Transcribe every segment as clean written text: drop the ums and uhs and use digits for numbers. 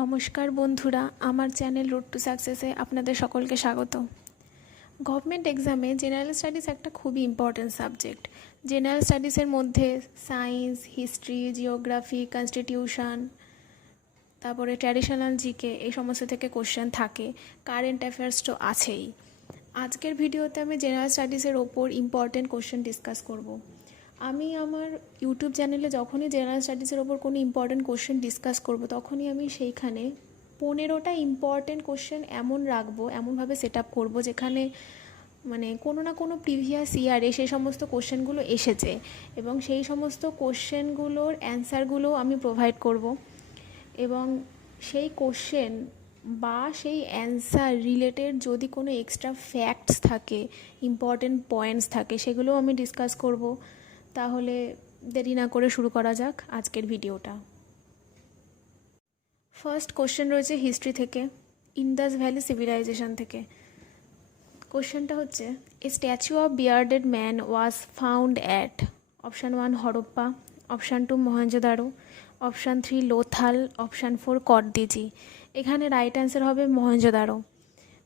নমস্কার বন্ধুরা, আমার চ্যানেল রুট টু সাকসেসে আপনাদের সকলকে স্বাগত। গভর্নমেন্ট এক্সামে জেনারেল স্টাডিজ একটা খুবই ইম্পর্ট্যান্ট সাবজেক্ট। জেনারেল স্টাডিজের মধ্যে সায়েন্স, হিস্ট্রি, জিওগ্রাফি, কনস্টিটিউশন, তারপরে ট্র্যাডিশনাল জিকে এই সমস্ত থেকে কোশ্চেন থাকে। কারেন্ট অ্যাফেয়ার্স তো আছেই। আজকের ভিডিওতে আমি জেনারেল স্টাডিজের ওপর ইম্পর্ট্যান্ট কোশ্চেন ডিসকাস করব। আমি আমার ইউটিউব চ্যানেলে যখনই জেনারেল স্টাডিজের ওপর কোনো ইম্পর্ট্যান্ট কোশ্চেন ডিসকাস করব, তখনই আমি সেইখানে 15টা ইম্পর্ট্যান্ট কোশ্চেন এমন রাখবো, এমনভাবে সেট আপ করবো যেখানে মানে কোনো না কোনো প্রিভিয়াস ইয়ারে সেই সমস্ত কোশ্চেনগুলো এসেছে এবং সেই সমস্ত কোশ্চেনগুলোর অ্যান্সারগুলো আমি প্রোভাইড করব এবং সেই কোশ্চেন বা সেই অ্যান্সার রিলেটেড যদি কোনো এক্সট্রা ফ্যাক্টস থাকে, ইম্পর্ট্যান্ট পয়েন্টস থাকে, সেগুলোও আমি ডিসকাস করব। তাহলে দেরি না করে শুরু করা যাক আজকের ভিডিওটা। ফার্স্ট কোশ্চেন রয়েছে হিস্ট্রি থেকে, ইন্দাস ভ্যালি সিভিলাইজেশন থেকে। কোশ্চেনটা হচ্ছে, a statue of bearded man was found at option 1 Harappa, option 2 Mohenjo-daro, option 3 Lothal, option 4 কর্দিজি। এখানে রাইট অ্যান্সার হবে Mohenjo-daro.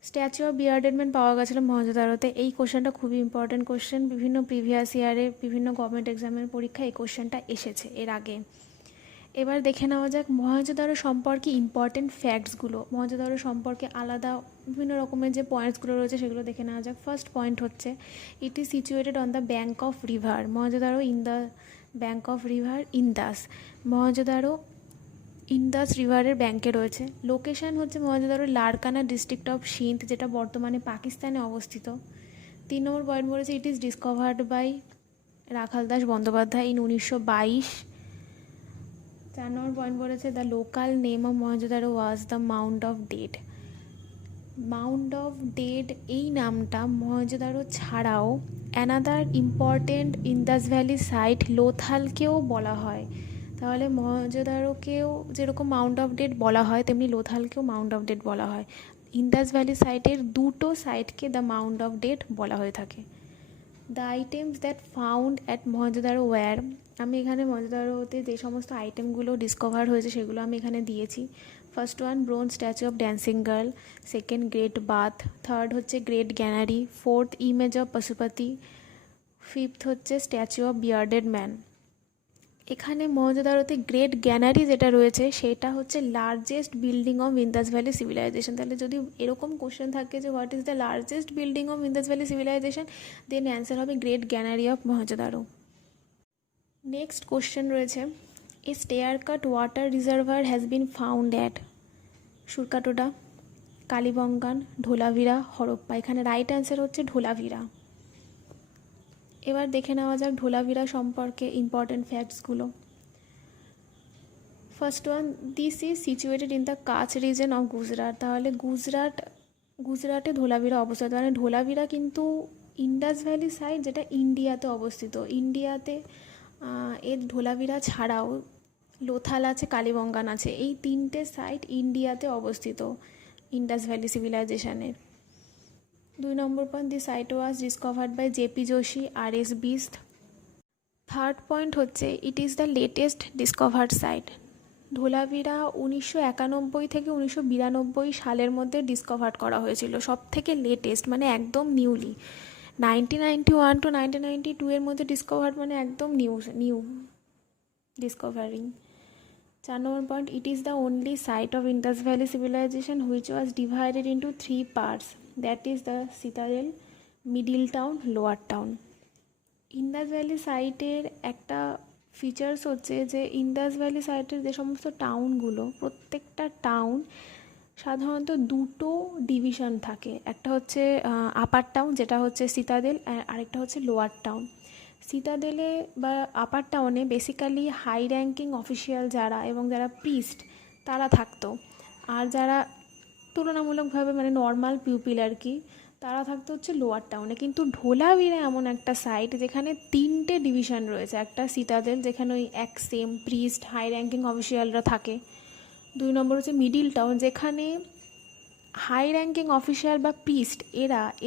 Statue of bearded man পাওয়া গেছিলো মহেঞ্জোদারোতে। এই কোশ্চেনটা খুবই ইম্পর্ট্যান্ট কোশ্চেন। বিভিন্ন প্রিভিয়াস ইয়ারে বিভিন্ন গভর্নমেন্ট এক্সামের পরীক্ষায় এই কোশ্চেনটা এসেছে এর আগে। এবার দেখে নেওয়া যাক মহেঞ্জোদারো সম্পর্কে ইম্পর্টেন্ট ফ্যাক্টসগুলো। মহেঞ্জোদারো সম্পর্কে আলাদা বিভিন্ন রকমের যে পয়েন্টসগুলো রয়েছে সেগুলো দেখে নেওয়া যাক। ফার্স্ট পয়েন্ট হচ্ছে, it is situated on the bank of river Mohenjodaro, in the bank of river Indus. Mohenjodaro Indus রিভারের ব্যাঙ্কে রয়েছে। লোকেশান হচ্ছে মহেঞ্জোদারো লারকানা ডিস্ট্রিক্ট অফ সিন্ধ, যেটা বর্তমানে পাকিস্তানে অবস্থিত। 3 নম্বর পয়েন্ট বলেছে, it is discovered by Rakhaldas Bandyopadhyay in 1922। 4 নম্বর পয়েন্ট বলেছে, the local name of Mohenjodaro was the mount of dead. Mount of dead এই নামটা মহেঞ্জোদারো ছাড়াও another important Indas valley site লোথালকেও বলা হয়। তাহলে মহেঞ্জোদারোকেও যেরকম মাউন্ট অফ ডেড বলা হয়, তেমনি লোথালকেও মাউন্ট অফ ডেড বলা হয়। ইন্দাস ভ্যালি সাইটের দুটো সাইটকে দ্য মাউন্ট অফ ডেড বলা হয়ে থাকে। The items that found at Mohenjodaro were. আমি এখানে মহেঞ্জোদারোতে যে সমস্ত আইটেমগুলো ডিসকভার হয়েছে সেগুলো আমি এখানে দিয়েছি। First one bronze statue of dancing girl, second great bath, third হচ্ছে great granary, fourth image of Pashupati, fifth হচ্ছে স্ট্যাচু অফ বিয়ার্ডেড ম্যান। এখানে মহেঞ্জোদারোতে গ্রেট গ্যানারি যেটা রয়েছে সেটা হচ্ছে largest building of Indus valley civilization. তাহলে যদি এরকম কোশ্চেন থাকে যে what is the largest building of Indus valley civilization, then answer হবে great granary of Mohenjodaro. Next question রয়েছে, a stair cut water reservoir has been found at Surkotada, Kalibangan, Dholavira, Harappa. এখানে right answer হচ্ছে ঢোলাভিরা। এবার দেখে নেওয়া যাক ঢোলাভিরা সম্পর্কে ইম্পর্টেন্ট ফ্যাক্টসগুলো। First one, this is situated in the Kutch region of Gujarat. তাহলে গুজরাটে ঢোলাভিরা অবস্থিত। মানে ঢোলাভিরা কিন্তু ইন্দাস ভ্যালি সাইট, যেটা ইন্ডিয়াতে অবস্থিত। ইন্ডিয়াতে এর ঢোলাভিরা ছাড়াও লোথাল আছে, কালীবঙ্গান আছে। এই 3টে সাইট ইন্ডিয়াতে অবস্থিত ইন্দাস ভ্যালি সিভিলাইজেশনের। 2 নম্বর point, the site was discovered by JP Joshi, R S. Bisht. Third point হচ্ছে, it is the latest discovered site. Dholavira 1991 থেকে 1992 সালের মধ্যে ডিসকভার করা হয়েছিল। সব থেকে লেটেস্ট মানে একদম নিউলি। 1991 to 1992 এর মধ্যে ডিসকভার মানে একদম new discovering. 4 number point, it is the only site of Indus valley civilization which was divided into 3 parts, that is the citadel, middle town, lower town. Indus valley সাইটের একটা features হচ্ছে যে Indas valley সাইটের যে সমস্ত টাউনগুলো, প্রত্যেকটা টাউন সাধারণত দুটো ডিভিশন থাকে। একটা হচ্ছে আপার টাউন, যেটা হচ্ছে সিতাদেল, আরেকটা হচ্ছে লোয়ার টাউন। সিতাদেলে বা আপার টাউনে বেসিক্যালি হাই র্যাঙ্কিং অফিসিয়াল যারা এবং যারা প্রিস্ট তারা থাকতো, আর যারা তুলনামূলকভাবে মানে নর্মাল পিউপিল আর কি, তারা থাকতো হচ্ছে লোয়ার টাউনে। কিন্তু ঢোলাভিরা এমন একটা সাইট যেখানে 3টে ডিভিশন রয়েছে। একটা সিতাদেল, যেখানে ওই সেম প্রিস্ট হাই র্যাঙ্কিং অফিসিয়ালরা থাকে। 2 নম্বর হচ্ছে মিডিল টাউন, যেখানে হাই র্যাঙ্কিং অফিসিয়াল বা প্রিস্ট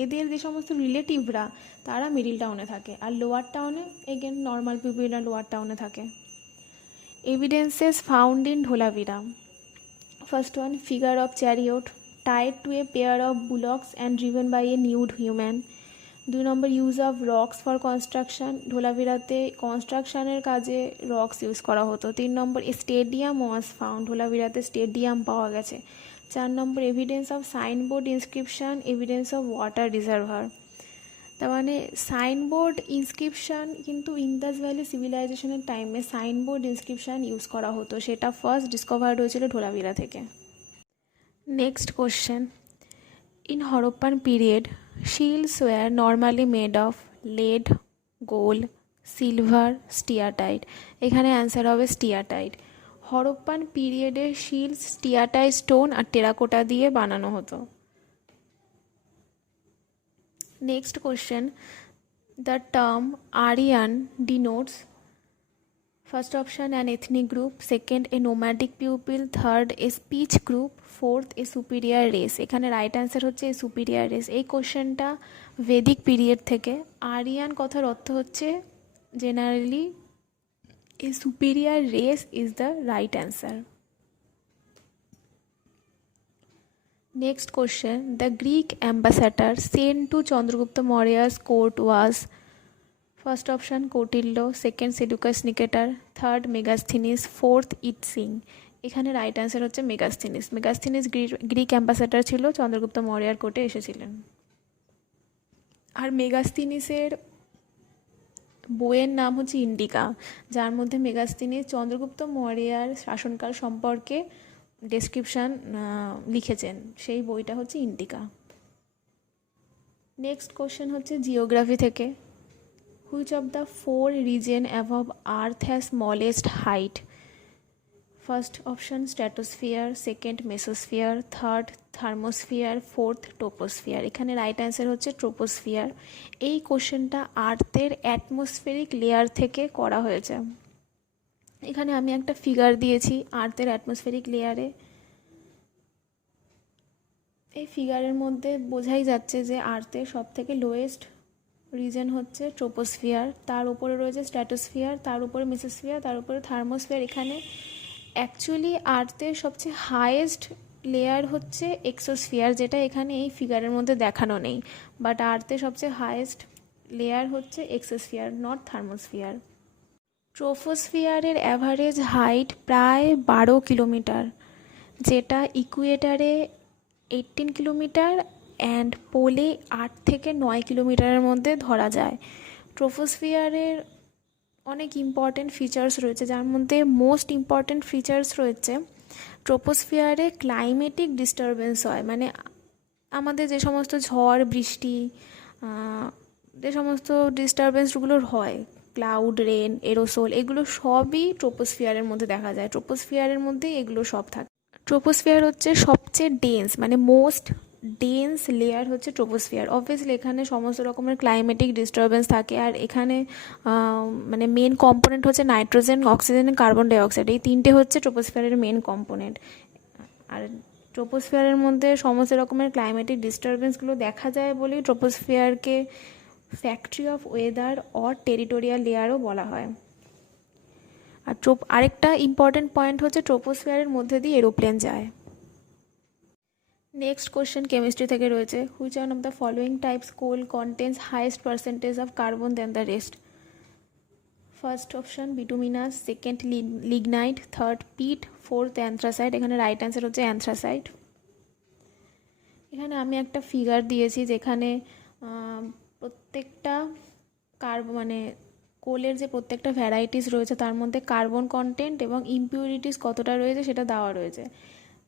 এদের যে সমস্ত রিলেটিভরা তারা মিডিল টাউনে থাকে। আর লোয়ার টাউনে এগেন নর্মাল পিপুলরা লোয়ার টাউনে থাকে। Evidences found in Dholavira. First one, figure of chariot tied to a pair of bullocks and driven by a nude human. 2 number, use of rocks for construction, ধোলাভিরাতে কনস্ট্রাকশনের কাজে রক্স ইউজ করা হতো। 3 number, stadium was found, ধোলাভিরাতে stadium পাওয়া গেছে। 4 number, evidence of signboard inscription, evidence of water reservoir. তার মানে সাইনবোর্ড ইনস্ক্রিপশন কিন্তু ইন্দাস ভ্যালি সিভিলাইজেশনের টাইমে সাইনবোর্ড ইনস্ক্রিপশন ইউজ করা হতো, সেটা ফার্স্ট ডিসকভার্ড হয়েছিল ধোলাভিরা থেকে। Next question, in Harappan period shields were normally made of lead, gold, silver, steatite. এখানে অ্যান্সার হবে স্টিয়াটাইট। হরপ্পান পিরিয়ডে শিল্ডস স্টিয়াটাইট স্টোন আর টেরাকোটা দিয়ে বানানো হতো। Next question, the term Aryan denotes first option an ethnic group, second a nomadic people, third a speech group, fourth a superior race। এখানে right answer হচ্ছে এ superior race. এই কোশ্চেনটা Vedic period থেকে। আরিয়ান কথার অর্থ হচ্ছে generally A superior race is the right answer. Next question, the Greek ambassador sent to Chandragupta Maurya's court was first option Kautilya, second Seleucus Nicator, third Megasthenes, fourth Itzing। এখানে right answer হচ্ছে Megasthenes. Megasthenes Greek ambassador ছিল, চন্দ্রগুপ্ত মৌর্যার কোর্টে এসেছিলেন। আর মেগাস্থিনিসের বইয়ের নাম হচ্ছে indica, যার মধ্যে মেগাস্থিনিস চন্দ্রগুপ্ত মৌর্যার শাসনকাল সম্পর্কে ডেসক্রিপশান লিখেছেন, সেই বইটা হচ্ছে ইন্ডিকা। নেক্সট কোশ্চেন হচ্ছে জিওগ্রাফি থেকে, which of the 4 reason above earth has smallest height? First option stratosphere, second mesosphere, third thermosphere, fourth troposphere. এখানে রাইট অ্যান্সার হচ্ছে ট্রোপোস্ফিয়ার। এই কোশ্চেনটা আর্থের অ্যাটমসফেরিক লেয়ার থেকে করা হয়েছে। এখানে আমি একটা ফিগার দিয়েছি আর্থের অ্যাটমসফেরিক লেয়ারে। এই ফিগারের মধ্যে বোঝাই যাচ্ছে যে আর্থের সবথেকে লোয়েস্ট রিজন হচ্ছে ট্রোপোস্ফিয়ার, তার উপরে রয়েছে স্ট্র্যাটোস্ফিয়ার, তার উপরে মেসোস্ফিয়ার, তার উপরে থার্মোস্ফিয়ার। এখানে অ্যাকচুয়ালি আর্থের সবচেয়ে হাইয়েস্ট লেয়ার হচ্ছে এক্সোস্ফিয়ার, যেটা এখানে এই ফিগারের মধ্যে দেখানো নেই, বাট আর্থের সবচেয়ে হাইয়েস্ট লেয়ার হচ্ছে এক্সোস্ফিয়ার, নট থার্মোস্ফিয়ার। ট্রোপোস্ফিয়ারের অ্যাভারেজ হাইট প্রায় 12 কিলোমিটার, যেটা ইকুয়েটারে 18 কিলোমিটার অ্যান্ড পোলে 8 থেকে 9 কিলোমিটারের মধ্যে ধরা যায়। ট্রোপোস্ফিয়ারের অনেক ইম্পর্টেন্ট ফিচার্স রয়েছে, যার মধ্যে মোস্ট ইম্পর্টেন্ট ফিচার্স রয়েছে ট্রোপোস্ফিয়ারে ক্লাইমেটিক ডিস্টারবেন্স হয়, মানে আমাদের যে সমস্ত ঝড় বৃষ্টি, যে সমস্ত ডিস্টারবেন্সগুলো হয়, ক্লাউড, রেন, এরোসোল, এগুলো সবই ট্রোপোস্ফিয়ারের মধ্যে দেখা যায়। ট্রোপোস্ফিয়ারের মধ্যে এগুলো সব থাকে। ট্রোপোস্ফিয়ার হচ্ছে সবচেয়ে ডেন্স, মানে মোস্ট ডেন্স লেয়ার হচ্ছে ট্রোপোস্ফিয়ার। অবভিয়াসলি এখানে সমস্ত রকমের ক্লাইমেটিক ডিস্টারবেন্স থাকে, আর এখানে মানে মেন কম্পোনেন্ট হচ্ছে নাইট্রোজেন, অক্সিজেন, কার্বন ডাইঅক্সাইড। এই তিনটে হচ্ছে ট্রোপোস্ফিয়ারের মেন কম্পোনেন্ট। আর ট্রোপোস্ফিয়ারের মধ্যে সমস্ত রকমের ক্লাইমেটিক ডিস্টারবেন্সগুলো দেখা যায় বলেই ট্রোপোস্ফিয়ারকে factory of weather or territorial লেয়ারও বলা হয়। আর আরেকটা ইম্পর্টেন্ট পয়েন্ট হচ্ছে ট্রোপোস্ফিয়ারের মধ্যে দিয়ে এরোপ্লেন যায়। নেক্সট কোশ্চেন কেমিস্ট্রি থেকে রয়েছে, which one of the following types coal contains highest percentage of carbon than the rest? First option bituminous, second lignite, third peat, fourth anthracite. এখানে রাইট অ্যান্সার হচ্ছে anthracite. এখানে আমি একটা figure দিয়েছি যেখানে প্রত্যেকটা মানে কোলের যে প্রত্যেকটা ভ্যারাইটিস রয়েছে তার মধ্যে কার্বন কন্টেন্ট এবং ইমপিউরিটিস কতটা রয়েছে সেটা দেওয়া রয়েছে।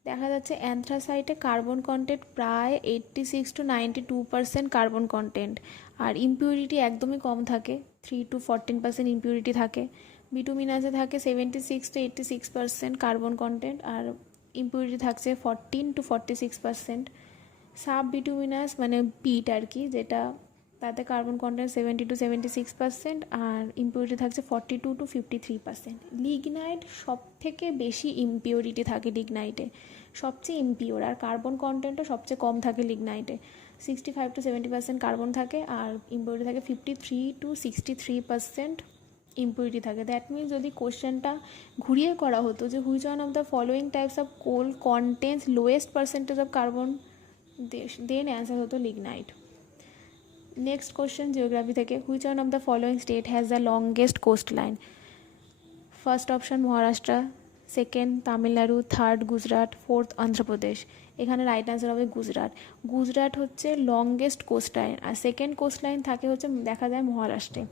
দেখা যাচ্ছে অ্যান্থ্রাসাইটে কার্বন কন্টেন্ট প্রায় 86 to 92% কার্বন কন্টেন্ট, আর ইমপিউরিটি একদমই কম থাকে, 3 to 14% ইমপিউরিটি থাকে। বিটুমিনাসে থাকে 76 to 86% কার্বন কন্টেন্ট, আর ইমপিউরিটি থাকছে 14 to 46%। সাব বিটুমিনাস মানে পিট আর কি, যেটা তাতে কার্বন কন্টেন্ট 70 to 76% আর ইমপিউরিটি থাকছে 42 to 53%। লিগনাইট সব থেকে বেশি ইমপিউরিটি থাকে, লিগনাইটে সবচেয়ে ইমপিওর, আর কার্বন কন্টেন্টও সবচেয়ে কম থাকে লিগনাইটে, 65 to 70% কার্বন থাকে, আর ইমপিউরিটি থাকে 53 to 63% ইম্পিউরিটি থাকে। দ্যাট মিনস যদি কোশ্চেনটা ঘুরিয়ে করা হতো যে which one of the following types of coal contains lowest percentage of carbon, then answer হতো লিগনাইট। নেক্সট কোশ্চেন জিওগ্রাফি থেকে, which one of the following state has the longest coast line? First option Maharashtra, second Tamil Nadu, third Gujarat, fourth Andhra Pradesh. এখানে right answer হবে গুজরাট। গুজরাট হচ্ছে longest coast line, আর second coast line থাকে হচ্ছে দেখা যায় মহারাষ্ট্রে,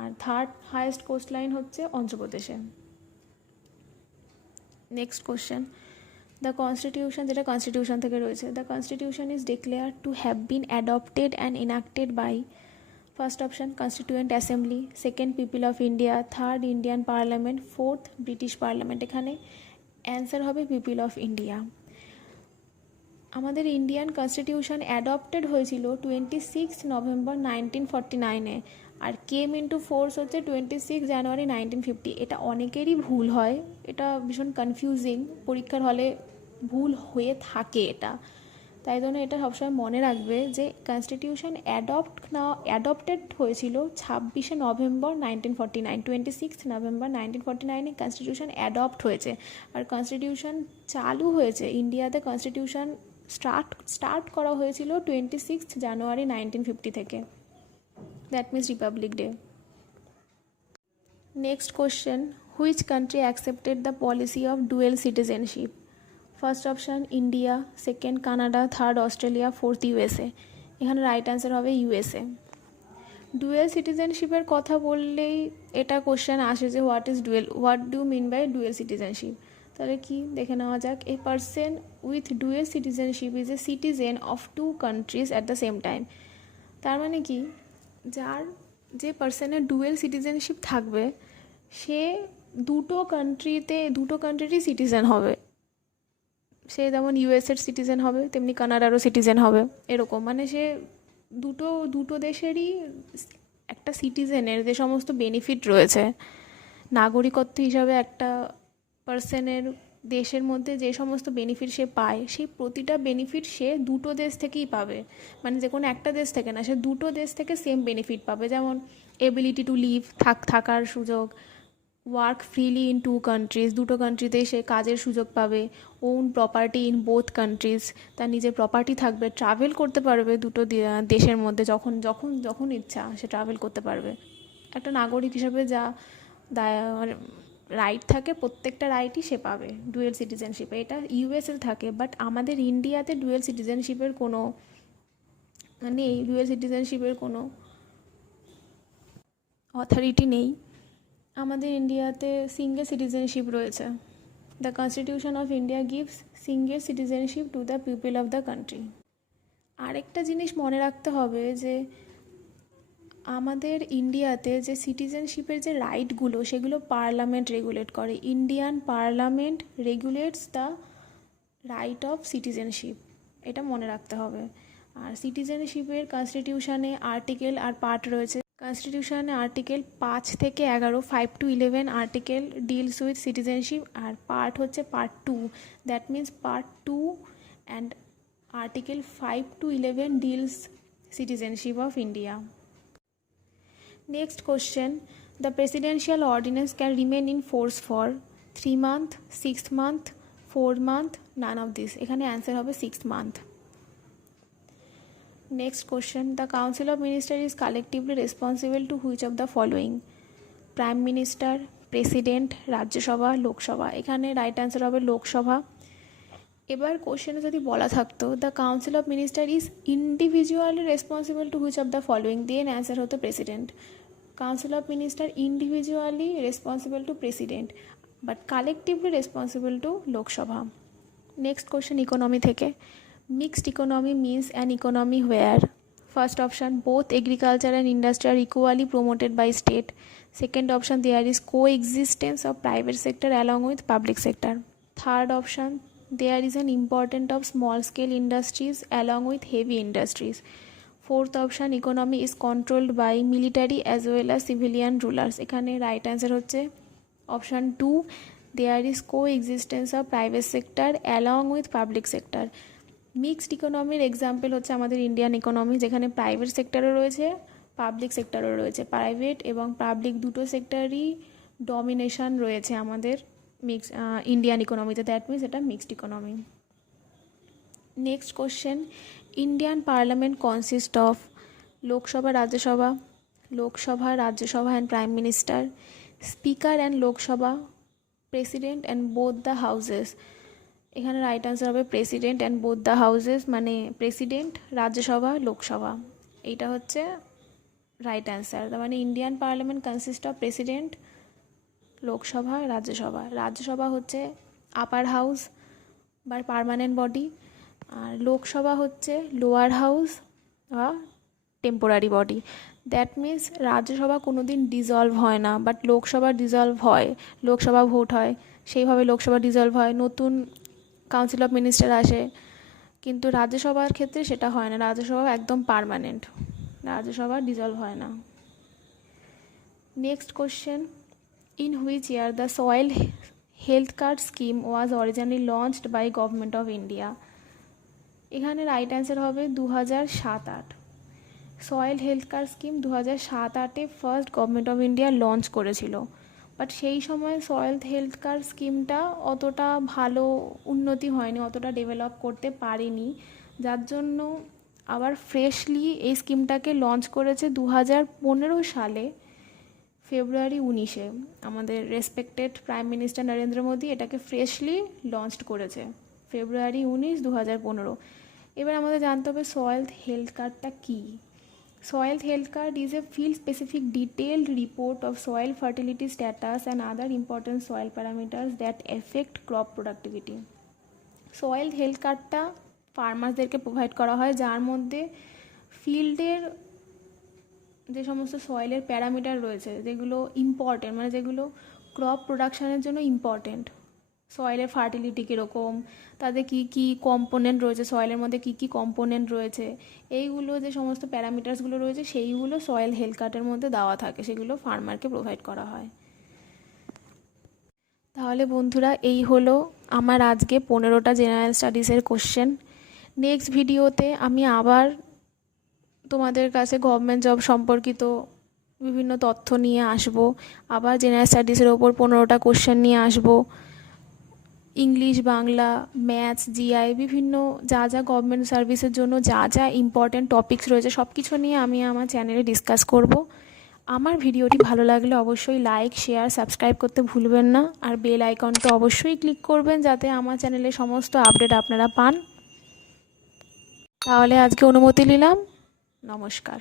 আর থার্ড হাইয়েস্ট কোস্ট লাইন হচ্ছে অন্ধ্রপ্রদেশে। নেক্সট কোশ্চেন, দ্য কনস্টিটিউশন, যেটা কনস্টিটিউশন থেকে রয়েছে, the constitution is declare to have been adopted and enacted by first option constituent assembly, second people of India, third Indian parliament, fourth British parliament. এখানে answer হবে people of India. আমাদের Indian constitution adopted হয়েছিল 26 November 1949-এ, আর came into force হচ্ছে 26 জানুয়ারি 1950। এটা অনেকেরই ভুল হয়, এটা ভীষণ কনফিউজিং, পরীক্ষার হলে ভুল হয়ে থাকে এটা, তাই জন্য এটা সবসময় মনে রাখবে যে কনস্টিটিউশন অ্যাডপ্টেড হয়েছিল 26 নভেম্বর 1949, 26 নভেম্বর 1949-এ কনস্টিটিউশন অ্যাডপ্ট হয়েছে, আর কনস্টিটিউশন চালু হয়েছে ইন্ডিয়াতে, কনস্টিটিউশন স্টার্ট করা হয়েছিল 26 জানুয়ারি 1950 থেকে, that means republic day. Next question, which country accepted the policy of dual citizenship? First option India, second Canada, third Australia, fourth USA. এখানে রাইট অ্যান্সার হবে ইউএসএ। ডুয়েল সিটিজেনশিপের কথা বললেই এটা কোশ্চেন আসে যে what do mean by dual citizenship? তাহলে কি দেখে নেওয়া যাক। A person with dual citizenship is a citizen of two countries at the same time. তার মানে কি, যে পার্সনের ডুয়েল সিটিজেনশিপ থাকবে সে দুটো কান্ট্রিরই সিটিজেন হবে। সে যেমন ইউএসের সিটিজেন হবে তেমনি কানাডারও সিটিজেন হবে, এরকম মানে সে দুটো দেশেরই একটা সিটিজেনের যে সমস্ত বেনিফিট রয়েছে নাগরিকত্ব হিসাবে, একটা পার্সনের দেশের মধ্যে যে সমস্ত বেনিফিট সে পায়, সেই প্রতিটা বেনিফিট সে দুটো দেশ থেকেই পাবে, মানে যে কোনো একটা দেশ থেকে না, সে দুটো দেশ থেকে সেম বেনিফিট পাবে। যেমন এবিলিটি টু লিভ, থাকার সুযোগ, work freely in two countries, দুটো কান্ট্রিতেই সে কাজের সুযোগ পাবে, own property in both countries, তার নিজের প্রপার্টি থাকবে, ট্রাভেল করতে পারবে দুটো দেশের মধ্যে, যখন ইচ্ছা সে ট্রাভেল করতে পারবে। একটা নাগরিক হিসাবে যা রাইট থাকে প্রত্যেকটা রাইটই সে পাবে ডুয়েল সিটিজেনশিপে। এটা ইউএসএ থাকে, বাট আমাদের ইন্ডিয়াতে ডুয়েল সিটিজেনশিপের কোনো নেই, ডুয়েল সিটিজেনশিপের কোনো অথরিটি নেই। আমাদের ইন্ডিয়াতে সিঙ্গেল সিটিজেনশিপ রয়েছে। The constitution of India gives single citizenship to the people of the country. আরেকটা জিনিস মনে রাখতে হবে যে আমাদের ইন্ডিয়াতে যে সিটিজেনশিপের যে রাইটগুলো সেগুলো পার্লামেন্ট রেগুলেট করে। Indian parliament regulates the right of citizenship, এটা মনে রাখতে হবে। আর সিটিজেনশিপের কনস্টিটিউশনে আর্টিকেল আর পার্ট রয়েছে। কনস্টিটিউশনে আর্টিকেল 5 থেকে 11, 5 to 11 article deals with citizenship, আর পার্ট হচ্ছে part 2, that means part 2 and article 5 to 11 deals citizenship of India. Next question, the presidential ordinance can remain in force for 3 month, 6 month, 4 month, none of this. এখানে answer হবে 6 month. Next question, the Council of Ministers is collectively responsible to which of the following? Prime Minister, President, Rajya Sabha, Lok Sabha. এখানে right answer হবে লোকসভা। এবার কোশ্চেনে যদি বলা থাকতো the council of minister is individually responsible to which of the following, then answer হতো president. Council of minister individually responsible to president, but collectively responsible to Lok Sabha. Next question economy থেকে, mixed economy means an economy where? First option both agriculture and industry are equally promoted by state, second option there is coexistence of private sector along with public sector, third option there is an importance of small scale industries along with heavy industries, fourth option economy is controlled by military as well as civilian rulers। এখানে right answer হচ্ছে option 2, there is coexistence of private sector along with public sector। Mixed ইকোনমির example হচ্ছে আমাদের Indian economy, যেখানে private সেক্টরও রয়েছে public সেক্টরও রয়েছে, private এবং পাবলিক দুটো সেক্টরই ডমিনেশন রয়েছে আমাদের ইন্ডিয়ান ইকোনমিতে, দ্যাট মিনস এটা mixed economy. Next question, Indian parliament consist of Lok Sabha, Rajya Sabha, Lok Sabha, Rajya Sabha and prime minister, speaker and Lok Sabha, president and both the houses. এখানে রাইট আনসার হবে president and both the houses, মানে president, Rajya Sabha, Lok Sabha, এইটা হচ্ছে right answer. তার মানে Indian parliament consist of president, Lok Sabha, Rajya Sabha. Rajya Sabha হচ্ছে আপার house বা permanent body, আর লোকসভা হচ্ছে লোয়ার হাউস বা temporary body. That means Rajya Sabha কোনো দিন ডিজলভ হয় না, বাট লোকসভা ডিজলভ হয়, লোকসভা ভোট হয়, সেইভাবে লোকসভা ডিজলভ হয়, নতুন কাউন্সিল অফ মিনিস্টার আসে, কিন্তু রাজ্যসভার ক্ষেত্রে সেটা হয় না, রাজ্যসভা একদম পার্মানেন্ট, রাজ্যসভা ডিজলভ হয় না। Next question, in which year the soil health card scheme was originally launched by government of India. এখানে রাইট অ্যান্সার হবে 2007-08। Soil health card scheme 2007-08 first government of India launch করেছিল, বাট সেই সময় soil health card স্কিমটা অতটা ভালো উন্নতি হয়নি, অতটা ডেভেলপ করতে পারেনি, যার জন্য আবার ফ্রেশলি এই স্কিমটাকে লঞ্চ করেছে 2015 সালে ফেব্রুয়ারি 19-এ। আমাদের respected prime minister Narendra Modi এটাকে ফ্রেশলি লঞ্চ করেছে ফেব্রুয়ারি 19, 2015। এবার আমাদের জানতে হবে সয়েল হেলথ কার্ডটা কী। Soil health card is a field-specific detailed report of soil fertility status and other important soil parameters that affect crop productivity. Soil health cardটা ফার্মার্সদেরকে প্রোভাইড করা হয়, যার মধ্যে ফিল্ডের যে সমস্ত সয়েলের প্যারামিটার রয়েছে, যেগুলো ইম্পর্টেন্ট, মানে যেগুলো ক্রপ প্রোডাকশানের জন্য ইম্পর্টেন্ট, সয়েলের ফার্টিলিটি কীরকম, তাদের কী কী কম্পোনেন্ট রয়েছে, সয়েলের মধ্যে কী কী কম্পোনেন্ট রয়েছে, এইগুলো যে সমস্ত প্যারামিটার্সগুলো রয়েছে সেইগুলো সয়েল হেলথ কার্ডের মধ্যে দেওয়া থাকে, সেগুলো ফার্মারকে প্রোভাইড করা হয়। তাহলে বন্ধুরা, এই হলো আমার আজকে 15টা জেনারেল স্টাডিজের কোশ্চেন। নেক্সট ভিডিওতে আমি আবার তোমাদের কাছে গভর্নমেন্ট জব সম্পর্কিত বিভিন্ন তথ্য নিয়ে আসবো, আবার জেনারেল স্টাডিজের ওপর 15টা কোশ্চেন নিয়ে আসবো। ইংলিশ, বাংলা, ম্যাথস, জিআই, বিভিন্ন যা যা গভর্নমেন্ট সার্ভিসের জন্য যা যা ইম্পর্ট্যান্ট টপিকস রয়েছে সব কিছু নিয়ে আমি আমার চ্যানেলে ডিসকাস করব। আমার ভিডিওটি ভালো লাগলে অবশ্যই লাইক, শেয়ার, সাবস্ক্রাইব করতে ভুলবেন না, আর বেল আইকনটা অবশ্যই ক্লিক করবেন যাতে আমার চ্যানেলে সমস্ত আপডেট আপনারা পান। তাহলে আজকে অনুমতি নিলাম, নমস্কার।